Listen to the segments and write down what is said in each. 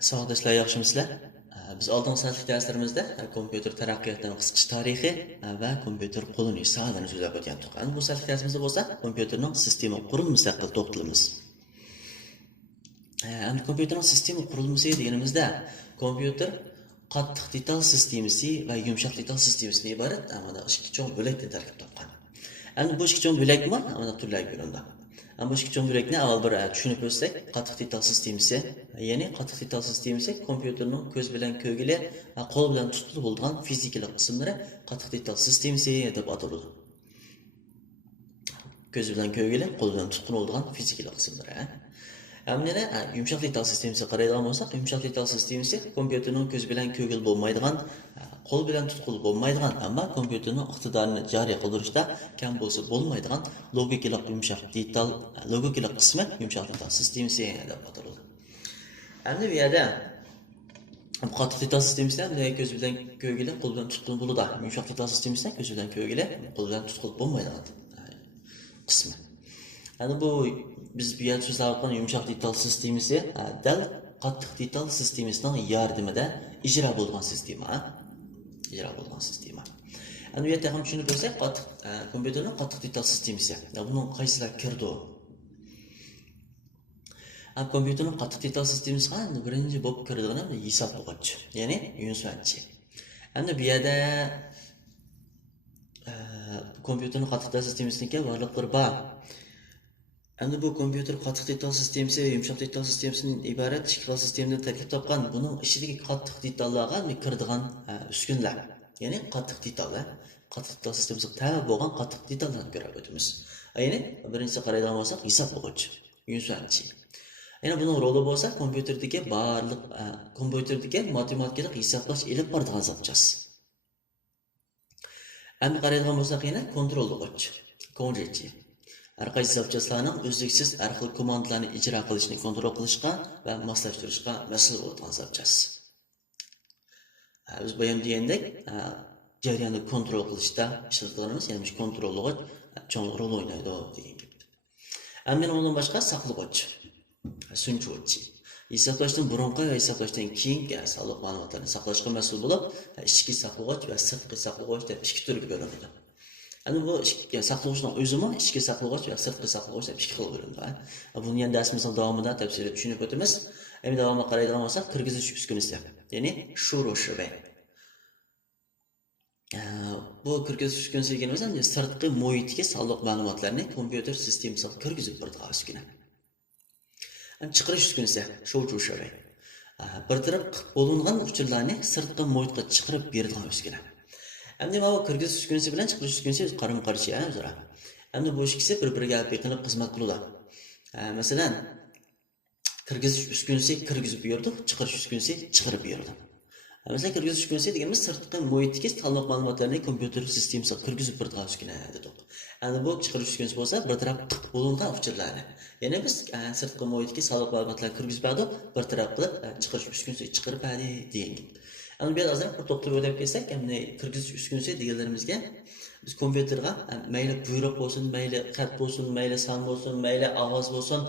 Sağdaşlar, yaxşımısınızlar? Biz oldingi sanatlik darslarimizda kompyuter taraqqiyotining qisqacha tarixi va kompyuter qo'llanish sohalarini so'zlab o'tgandik. Bu sanatlik darsimizda bo'lsa, kompyuterning sistema qurilmasi haqida to'xtalamiz. Endi kompyuterning sistema qurilmasi deganimizda, kompyuter qattiq detal sistemasi va yumshoq detal sistemasidan iborat mana ikki cho'ng bo'lakdan tarkib topgan. Endi bu ikki cho'ng bo'lakmi? Mana turlarga bo'linadi. Bu ikki cho'ng bo'lakni avval bir tushunib o'tsak, qattiq detal sistemasi, ya'ni qattiq detal sistemasi kompyuterning ko'z bilan ko'rgili, qo'l bilan tutilib bo'lgan fizikalik qismlari qattiq detal sistemasi deb ataladi. Ko'z bilan ko'rgili, qo'l bilan tutilib bo'lgan fizikalik qismlari. Endi yumshoq detal sistemasiga qaraydigan bo'lsak, yumshoq detal sistemasi kompyuterning ko'z bilan ko'rgil bo'lmaydigan, qo'l bilan tutquli bo'lmaydigan, ammo kompyuterning iqtidorini joriy qildirishda kam bo'lsa bo'lmaydigan logikalik yumshoq detal, logikalik qismi yumshoq detal sistemasi deb ataladi. Endi bu yerda qattiq detal sistemasidan ko'z bilan ko'rgili, qo'l bilan tutquli bo'ladi. Yumshoq detal sistemasidan ko'z bilan ko'rgili, qo'l bilan tutquli bo'lmaydigan qismi. Endi bu biz bu yerda so'zlayotgan yumshoq detal sistemasi dal qattiq detal sistemasining yordamida ijro bo'lgan sistema. Endi bu yerda ham tushunib bo'lsak, kompyuterning qattiq detal sistemasi. Buning qaysilar kirdi? Kompyuterning qattiq detal sistemasiga birinchi bo'lib kiradigan hisoblag'ich, ya'ni yunusvanchi. Endi bu yerda kompyuterning qattiq detal sistemasiga varliqlar bor. Endi bu kompyuter qattiq detal sistemasi va yumshoq detal sistemasidan iborat ikki xil sistemadan tarkib topgan. Buning ichidagi qattiq detallarga kiradigan uskunlar, ya'ni qattiq detallar, qattiq detal sistemasiga tabi bo'lgan qattiq detallarni ko'rib o'tamiz. Ya'ni birinchisi qaraydigan bo'lsak, hisoblag'ich, yunusvanchi. Yana buning roli bo'lsa, kompyuterdagi matematikalik hisoblash ilib boradigan zapchas. Endi qaraydigan bo'lsak, yana kontrollag'ich, konjekchi. Har qaysi zapchaslarning uzluksiz har xil komandalarni ijro qilishni kontrol qilishga va moslashtirishga mas'ul bo'lgan zapchas. Biz bu ham degandek, jarayonni kontrol qilishda ishlatilganimiz, ya'ni kontrollag'ich cho'ng rol o'ynaydi degan gap. Endi undan boshqa saqlag'ich, sunchuvchi. Hisoblashdan burunqi va hisoblashdan keyingi sonliq ma'lumotlarni saqlashga mas'ul bo'lib, ichki saqlag'ich va sirtqi saqlag'ich deb ikki turga bo'linadi. Endi bu saqlag'ishning o'zimi ichki saqlag'ich va sirtqi saqlag'ich deb ikki xil bo'linadi. Buni ham darsimizning davomida tafsilot tushunib o'tamiz. Endi davomga qaraydigan bo'lsak, kirgizish uskunasi, ya'ni shurushive. Bu kirgizish uskunasi deganimiz ham sirtqi muhitga sonliq ma'lumotlarni kompyuter sistemasiga kirgizib turadigan uskuna. Chiqarish uskunasi, shurushive. Bir taraf bo'lingan uchurlarni sirtqi muhitga chiqarib beradigan uskuna. Endi bu kirgizish uskunasi bilan chiqarish uskunasi qarama-qarshi o'zaro. Endi bu ikkisi bir-biriga beqinib xizmat qiladi. Masalan, kirgizish uskunasi kirgizib berdi, chiqarish uskunasi chiqarib berdi. Masalan, kirgizish uskunasi deganimiz sirtqi muhitga sonliq ma'lumotlarni kompyuter sistemasiga kirgizib beradigan uskuna dedik. Endi bu chiqarish uskunasi bo'lsa, bir taraf bo'lingan uchurlarni, ya'ni biz sirtqi muhitga sonliq ma'lumotlarni kirgizib berdik, bir taraf qilib chiqarish uskunasi chiqarib berdi degan gap. Endi biz hozir bir to'xtab o'tib kelsak, endi kirgizish uskunasi deganlarimizga biz kompyuterga mayli buyruq bo'lsin, mayli xat bo'lsin, mayli son bo'lsin, mayli ovoz bo'lsin,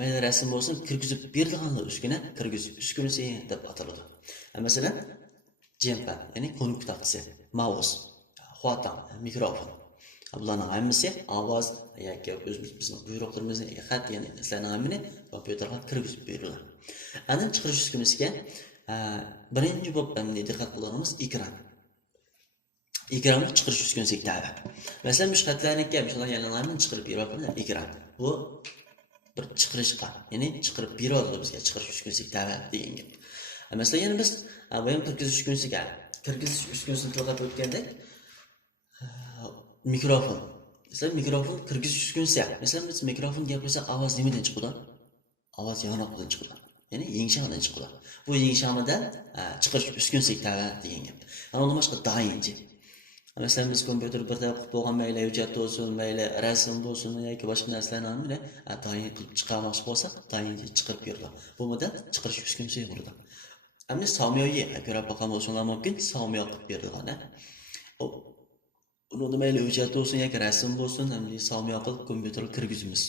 mayli rasm bo'lsin, kirgizib berilgan uskuna kirgizish uskunasi deb ataladi. Masalan, jempa, ya'ni qo'niq taxtasi, mouse, xotam, mikrofon. Bularning hammasi ovoz yoki bizning buyruqlarimizni, xat, ya'ni sizlarning hammani kompyuterga kirgizib beriladi. Endi chiqarish uskunasiga birinchi bo'lib diqqat qilganimiz ekran. Ekranni chiqarish uskunasiga tabi. Masalan, bu xatlarniki, bular yanalarini chiqarib beryapmiz ekran. Bu bir chiqarishqa, ya'ni chiqarib beradi bizga chiqarish uskunasiga tabi degan gap. Masalan, yana biz bu ham kirgizish uskunasini tilga o'tgandek, mikrofon. Masalan, mikrofon kirgizish uskunasi. Masalan, biz mikrofon gapirsak, ovoz nimadan chiqadi? Ovoz yong'oqdan chiqadi. Ya'ni yengshangdan chiqadi. Bu yengshangdan chiqarish uskunasiga tabi degan gap. Undan boshqa doyinchi. Masalan, biz kompyuter bir taraf bo'lgan mayli hujjat bo'lsin, mayli rasm bo'lsin yoki boshqa narsalarni bilan doyin qilib chiqarmoqchi bo'lsak, doyinchi chiqarib beradi. Bu muddat chiqarish uskunasiga bo'ladi. Endi somiyoyi ko'rib boqgan bo'lsanlar mumkin, somiyo qilib beradigan. Uni mayli hujjat bo'lsin yoki rasm bo'lsin, endi somiyo qilib kompyuterga kirgizamiz.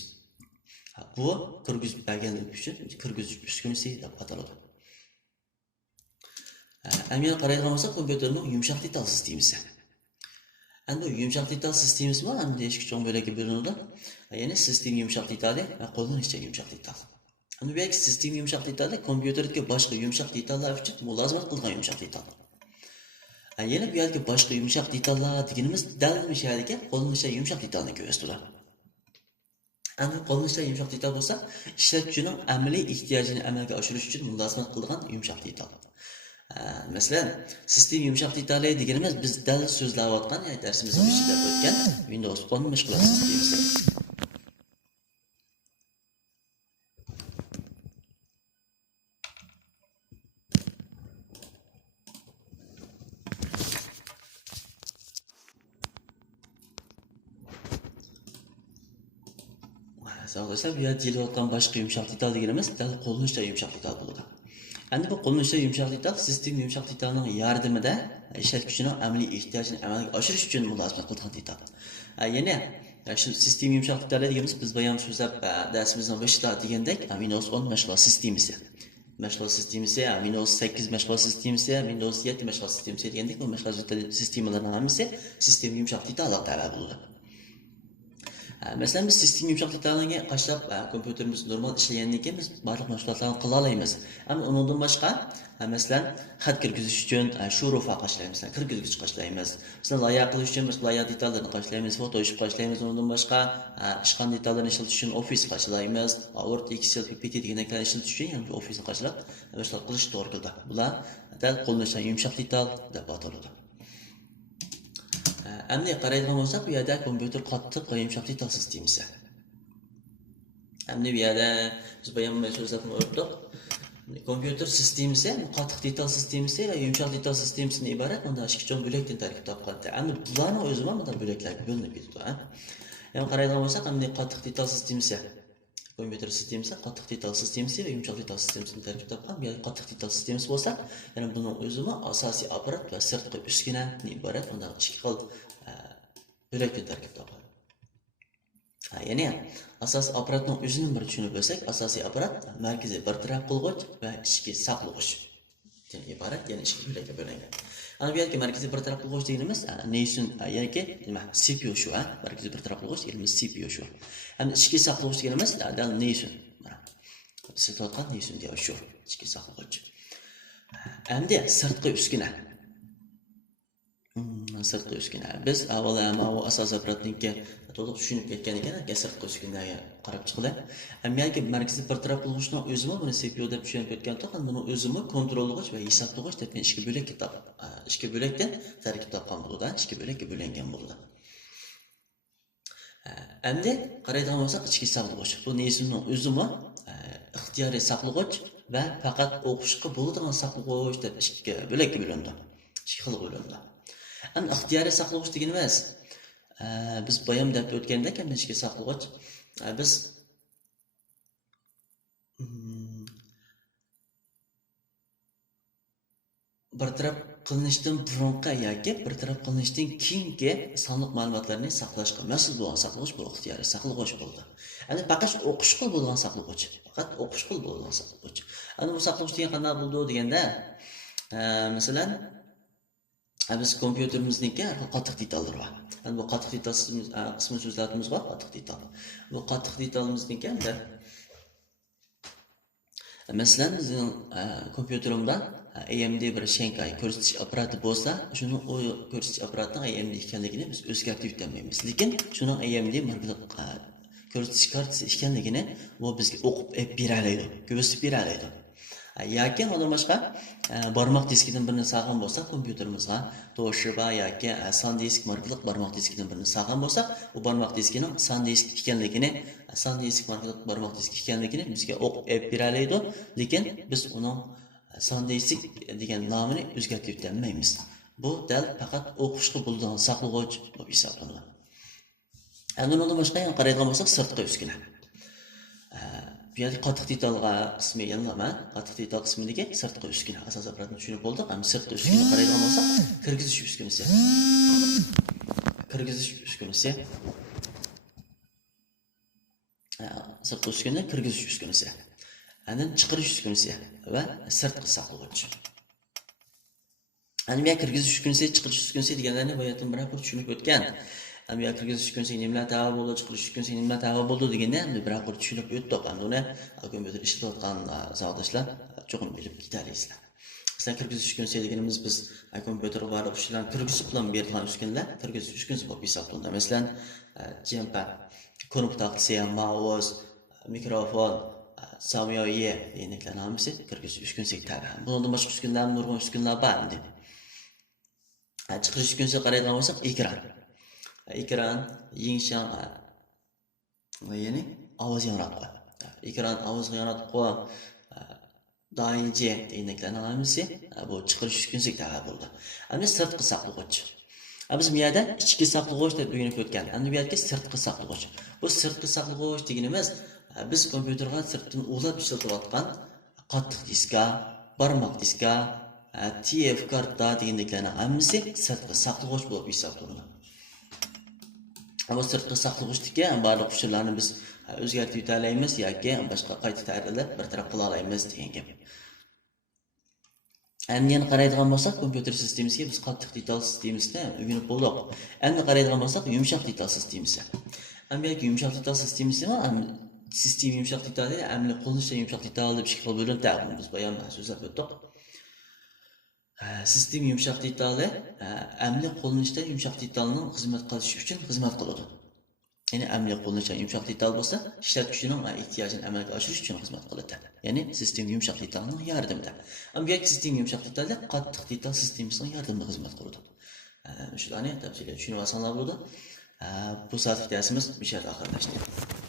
Bu kirgizib berganlik uchun kirgizish uskunasi deb ataladi. Әмия қарайған болсақ, компьютердің yumshoq detal sistemasi. Endi bu yumshoq detal sistemasi bor, endi ikki cho'ng bo'lakka bo'linadi. Ya'ni sistem yumshoq detali va qo'llanishcha yumshoq detal. Endi bu yergi sistem yumshoq detali kompyuterga boshqa yumshoq detallar uchun mulozimat qilgan yumshoq detal. Yana bu yergi boshqa yumshoq detallar deganimiz dal o'sha yerga qo'llanishcha yumshoq detalni ko'rsatadi. Endi qo'llanishcha yumshoq detal bo'lsa, ishlatuvchining amaliy ehtiyojini amalga oshirish uchun mulozimat qilgan yumshoq detal. Masalan, sistem yumshoq detali deganimiz biz dal so'zlayotgan, ya'ni darsimizda ichida o'tgan Windows 10 mashg'ulot sistemasi. Sağollaşlar bu yerda deyilayotgan boshqa yumshoq detal deganimiz dal qo'llanishcha yumshoq detal bo'ladi. Endi bu qo'llanishcha yumshoq detal sistem yumshoq detalning yordamida ishlatuvchining amaliy ehtiyojini amalga oshirish uchun mulozimat qilgan detal. Yana shu sistem yumshoq detali deganimiz biz bayon so'zlab darsimizning boshida degandek Windows 10 mashg'ulot sistemasi. Mashg'ulot sistemasi, Windows 8 mashg'ulot sistemasi, Windows 7 mashg'ulot sistemasi degandek bu mashg'ulot sistemalarning hammasi sistem yumshoq detalga tabi bo'ladi. Masalan, biz sistem yumshoq detallarga qarab kompyuterimiz normal ishlagandan keyin biz barliq mashg'ulotlarni qila olamiz. Ammo undan boshqa, masalan, xat kirgizish uchun shu ro'fa qashlaymiz, kirgizgich qashlaymiz. Masalan, loyiha qilish uchun biz loyiha detallarni qashlaymiz, Photoshop qashlaymiz. Undan boshqa, ishxon detallarni ishlatish uchun Office qashlaymiz, Word, Excel, PPT deganlarni ishlatish uchun ham Office'ni qashlab mashg'ulot qilish to'g'ri keldi. Bular dal qo'llanishdan yumshoq detal deb ataladi. Endi qaraydigan bo'lsak, bu yerda kompyuter qattiq yumshoq detal sistemasi. Endi bu yerda biz bayon so'zlab o'tdik. Kompyuter sistemasi qattiq detal sistemasi va yumshoq detal sistemasidan iborat bunday ikki cho'ng bo'lakdan tarkib topgan. Endi bularning o'zi ham bunday bo'laklarga bo'linib ketadi. Endi qaraydigan bo'lsak, endi qattiq detal sistemasi kompyuter sistemasi, qattiq detal sistemasi va yumshoq detal sistemasidan tarkib topgan. Bu yerda qattiq detal sistemasi bo'lsa, ya'ni buning o'zi asosiy apparat va sirtqi uskunadan iborat bunday ikki xil bo'lakdan tarkib topgan. Ya'ni asosiy apparatning o'zini bir tushunib bo'lsak, asosiy apparat markaziy bartaraf qilg'ich va ichki saqlag'ich dan iborat, ya'ni ikki bo'lakka bo'lingan. Ana bu yerga markaziy bartaraf qilg'ich deganimiz neysun yoki nima CPU shu, markaziy bartaraf qilg'ich deganimiz CPU shu. Endi ichki saqlag'ich deganimiz dal neysun. Mana siz aytgan neysun deya shu ichki saqlag'ich. Endi sirtqi uskuna. Sirtqi uskuna. Biz avvalo asosiy apparatniki to'liq tushunib ketgan ekan, sirtqi uskunaga qarab chiqdi. Ammo markaziy bartaraf qilg'ichning o'zimi buni CPU deb tushunib ketgan to'g'ri, buni o'zimi kontrollag'ich va hisoblag'ich deb ikki bo'lakka ikki bo'lakdan tarkib topgan bo'ladi, ikki bo'lakka bo'lingan bo'ladi. Endi qaraydigan bo'lsak, ichki saqlag'ich. Bu neysining o'zimi ixtiyoriy saqlag'ich va faqat o'qishga bo'ladigan saqlag'ich deb ikki bo'lakka bo'lindi. Ikki xil bo'lindi. Endi ixtiyoriy saqlag'ich deganimiz biz bayon deb o'tgandek, ham ichki saqlag'ich biz bartaraf qilinishdan burunqi yoki bartaraf qilinishdan keyingi sonliq ma'lumotlarni saqlashga mas'ul bo'lgan saqlag'ich bu ixtiyoriy saqlag'ich bo'ldi. Endi faqat o'qishga bo'lgan saqlag'ich, faqat o'qishga bo'lgan saqlag'ich. Endi bu saqlag'ich degan qanday bo'ldi deganda, masalan, biz kompyuterimizniki qattiq detallar bor. Endi bu qattiq detal qismi so'zlarimiz bor, qattiq detal. Bu qattiq detalimizniki endi masalan bizning kompyuterimda AMD bir Shanghai ko'rsatish apparati bo'lsa, shuni o ko'rsatish apparatining AMD ekanligini biz o'zgartirib yetmaymiz. Lekin shuni AMD ko'rsatish kartasi ekanligini u bizga o'qib beradi, ko'rsatib beradi. Yoki undan boshqa barmoq diskidan birini saqlagan bo'lsak, kompyuterimizga Toshiba yoki SanDisk markali barmoq diskidan birini saqlagan bo'lsak, u barmoq diskining SanDisk ekanligini, SanDisk markali barmoq disk ekanligini bizga o'qib beradi, lekin biz uning SanDisk degan nomini o'zgartirib olmaymiz. Bu dal faqat o'qishga bo'ladigan saqlag'ich deb hisoblanadi. Endi undan boshqa ham qaraydigan bo'lsak, sirtqi uskuna. Bu yerda qattiq detalga qismi yanılama, qattiq detal qismidagi sirtqi uskuna asosiy apparatni tushunib bo'ldik. Ham sirtqi uskuna qaraydigan bo'lsak, kirgizish uskunasi. Kirgizish uskunasi. Sirtqi uskuna, kirgizish uskunasi. Endi chiqarish uskunasi va sirtqi saqlag'ich. Hani bir kirgizish tushkunsa, chiqarish tushkunsa deganlarni boyadan biror tushunib o'tgan. Hani bir kirgizish tushkunsa nimalar tava bo'ldi, chiqarish tushkunsa nimalar tava bo'ldi deganda endi biror tushunib o'tdik. Endi uni kompyuter ishlayotgan zavdoshlar cho'qim bilib ketalaysizlar. Sizlar kirgizish tushkunsa deganimiz biz kompyuter var o'qishlar kirgizib bilan berilgan uskunlar, kirgizish tushkunsa bo'lib hisoblanadi. Masalan, jempa, ko'rib taqsi, mouse, mikrofon, samyoye deganlar hammasi kirgizish tushkunsa tava. Bundan boshqa uskunlar, nurg'un uskunlar bor endi. Chiqarish tushkunsa qaraydigan bo'lsak, ekran. Ekran, yingshan, ya'ni ovoz yanratqi. Ekran ovoz yanratqi, doiji deganlarning hammasi bu chiqarish tushkunsa tava bo'ldi. Endi sirtqi saqlag'ich. Biz bu yerda ichki saqlag'ich deb o'rganib o'tgan. Endi bu yerga sirtqi saqlag'ich. Bu sirtqi saqlag'ich deganimiz biz kompyuterga sirtdan ulab ishlatayotgan qattiq diska, barmoq diska, TF karta deganlarning hammasi sirtqi saqlag'ich bo'lib hisoblanadi. Ama sirtqi saqlag'ichdagi barliq qushlarni biz o'zgartirib yuta olamiz yoki boshqa qayta tayyorlab bir taraf qila olamiz degan gap. Endi yana qaraydigan bo'lsak, kompyuter sistemasiga biz qattiq detal sistemasini o'rganib bo'ldik. Endi qaraydigan bo'lsak, yumshoq detal sistemasi. Endi yoki yumshoq detal sistemasi va sistem yumshoq detali, amli qo'llanishda yumshoq detal deb ikki xil bo'linadi. Biz bayon so'zlab o'tdik. Sistem yumshoq detali amli qo'llanishda yumshoq detalning xizmat qilishi uchun xizmat qiladi. Ya'ni amli qo'llanishda yumshoq detal bo'lsa, ishlatuvchining ehtiyojini amalga oshirish uchun xizmat qiladi. Ya'ni sistem yumshoq detalning yordamida. Ammo sistem yumshoq detalda qattiq detal sistemasining yordamida xizmat qiladi. Shularni tafsilga tushunib olsanglar bo'ladi. Bu soat dersimiz bir oxirlashdi.